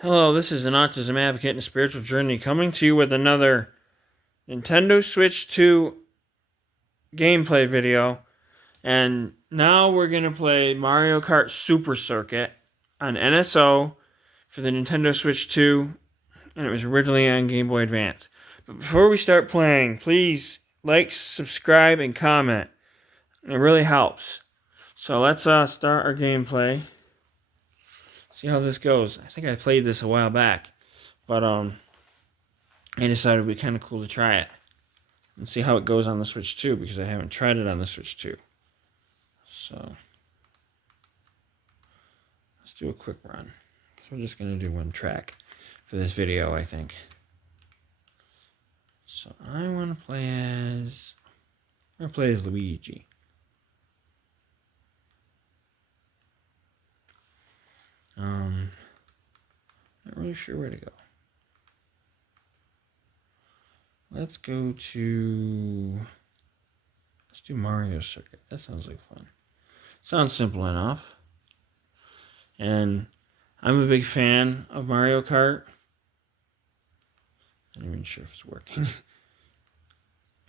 Hello, this is an autism advocate and spiritual journey coming to you with another Nintendo Switch 2 gameplay video. And now we're going to play Mario Kart Super Circuit on NSO for the Nintendo Switch 2, and it was originally on Game Boy Advance. But before we start playing, please like, subscribe, and comment. It really helps. So let's start our gameplay. See how this goes. I think I played this a while back, but I decided it would be kind of cool to try it and see how it goes on the Switch 2 because I haven't tried it on the Switch 2. So let's do a quick run. So we're just going to do one track for this video, I think. So I want to play as... I'm going to play as Luigi. Not really sure where to go. Let's go to... Let's do Mario Circuit. That sounds like fun. Sounds simple enough. And I'm a big fan of Mario Kart. I'm not even sure if it's working.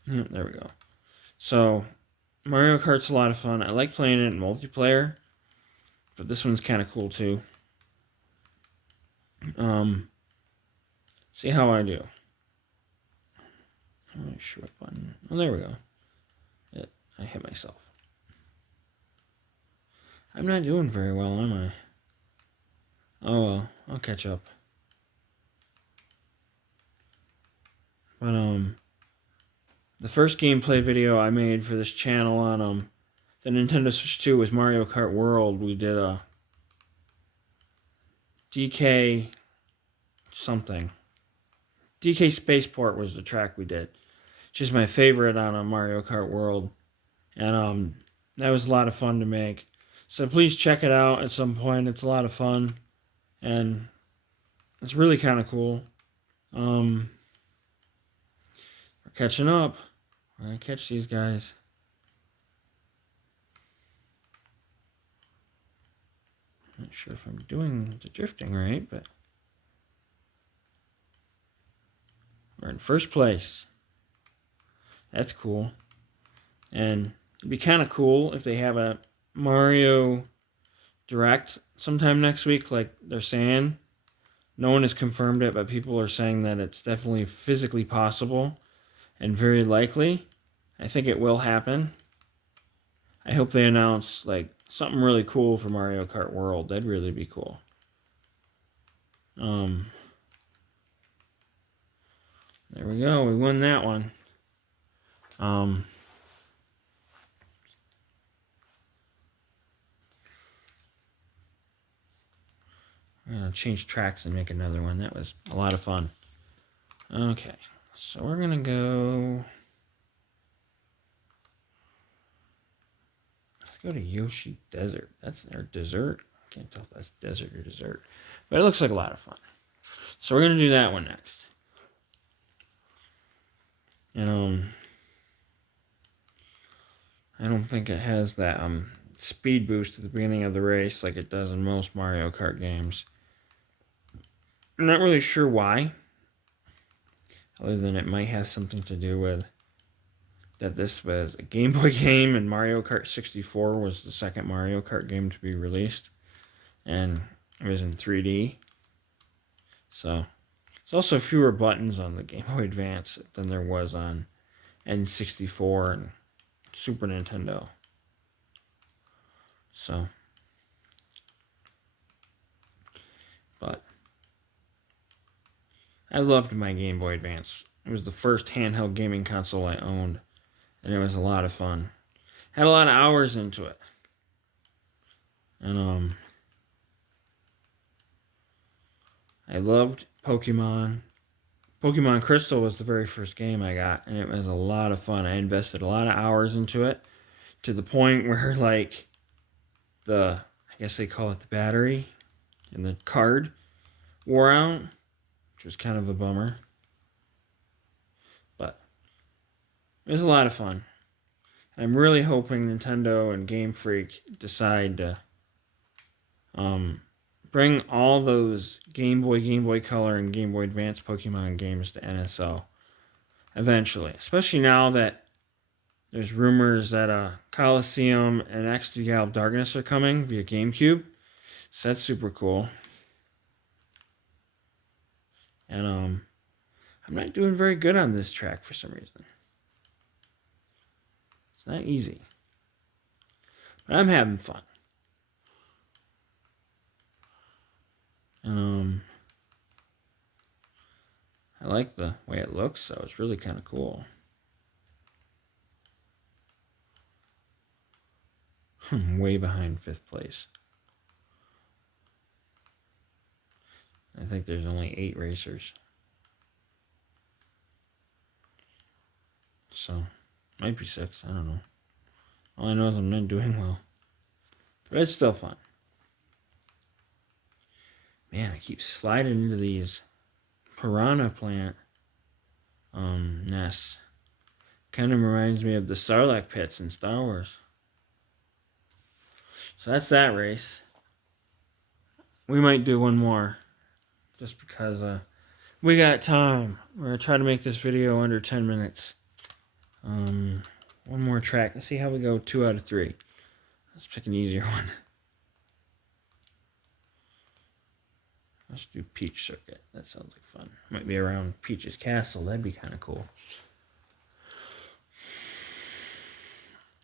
Yep, there we go. So, Mario Kart's a lot of fun. I like playing it in multiplayer, but this one's kind of cool too. See how I do. I'm not sure what button. Oh, there we go. I hit myself. I'm not doing very well, am I? Oh well, I'll catch up. But the first gameplay video I made for this channel on the Nintendo Switch 2 was Mario Kart World. We did a DK something. DK Spaceport was the track we did. Which is my favorite on a Mario Kart World. And that was a lot of fun to make. So please check it out at some point. It's a lot of fun. And it's really kind of cool. We're catching up. We're going to catch these guys. Not sure if I'm doing the drifting right, but we're in first place. That's cool. And it'd be kind of cool if they have a Mario Direct sometime next week, like they're saying. No one has confirmed it, but people are saying that it's definitely physically possible and very likely. I think it will happen. I hope they announce like something really cool for Mario Kart World. That'd really be cool. There we go. We won that one. I'm gonna change tracks and make another one. That was a lot of fun. Okay, so we're gonna go. Let's go to Yoshi Desert. That's their dessert. I can't tell if that's desert or dessert, but it looks like a lot of fun. So we're gonna do that one next. And I don't think it has that speed boost at the beginning of the race like it does in most Mario Kart games. I'm not really sure why, other than it might have something to do with that this was a Game Boy game and Mario Kart 64 was the second Mario Kart game to be released, and it was in 3D. So there's also fewer buttons on the Game Boy Advance than there was on N64 and Super Nintendo. So, but I loved my Game Boy Advance. It was the first handheld gaming console I owned, and it was a lot of fun. Had a lot of hours into it. And I loved Pokemon. Pokemon Crystal was the very first game I got, and it was a lot of fun. I invested a lot of hours into it, to the point where, like, I guess they call it the battery, and the card wore out, which was kind of a bummer. But it was a lot of fun. I'm really hoping Nintendo and Game Freak decide to bring all those Game Boy Color, and Game Boy Advance Pokemon games to NSO eventually. Especially now that there's rumors that Coliseum and XD Gallop Darkness are coming via GameCube. So that's super cool. And I'm not doing very good on this track for some reason. It's not easy. But I'm having fun. And I like the way it looks, so it's really kind of cool. I'm way behind 5th place. I think there's only 8 racers. So, might be 6, I don't know. All I know is I'm not doing well. But it's still fun. Man, I keep sliding into these piranha plant nests. Kind of reminds me of the Sarlacc pits in Star Wars. So that's that race. We might do one more. Just because we got time. We're going to try to make this video under 10 minutes. One more track. Let's see how we go 2 out of 3. Let's pick an easier one. Let's do Peach Circuit. That sounds like fun. Might be around Peach's Castle. That'd be kind of cool.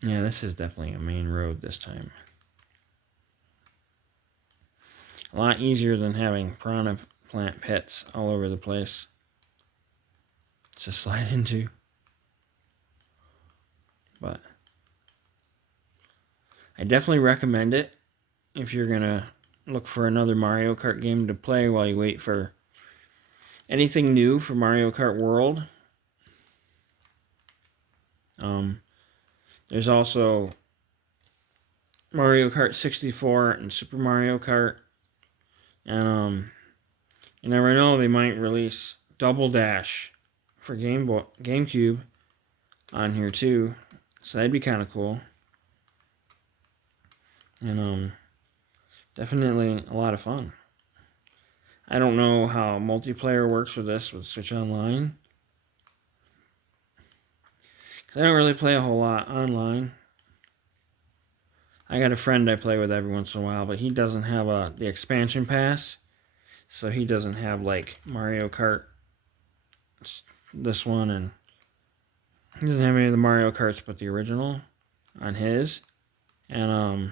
Yeah, this is definitely a main road this time. A lot easier than having piranha plant pits all over the place to slide into. But I definitely recommend it if you're going to look for another Mario Kart game to play while you wait for anything new for Mario Kart World. There's also Mario Kart 64 and Super Mario Kart. And you never know, they might release Double Dash for GameCube on here too. So that'd be kind of cool. And definitely a lot of fun. I don't know how multiplayer works with this with Switch Online. Because I don't really play a whole lot online. I got a friend I play with every once in a while, but he doesn't have the expansion pass. So he doesn't have like Mario Kart, this one, and he doesn't have any of the Mario Karts but the original on his. And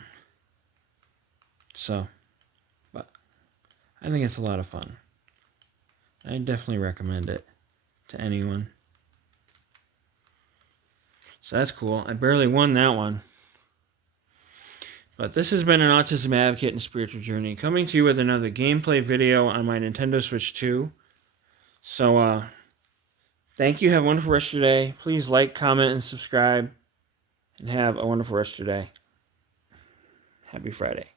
so, but I think it's a lot of fun. I definitely recommend it to anyone. So that's cool. I barely won that one. But this has been an Autism Advocate and Spiritual Journey, coming to you with another gameplay video on my Nintendo Switch 2. So, thank you. Have a wonderful rest of your day. Please like, comment, and subscribe. And have a wonderful rest of your day. Happy Friday.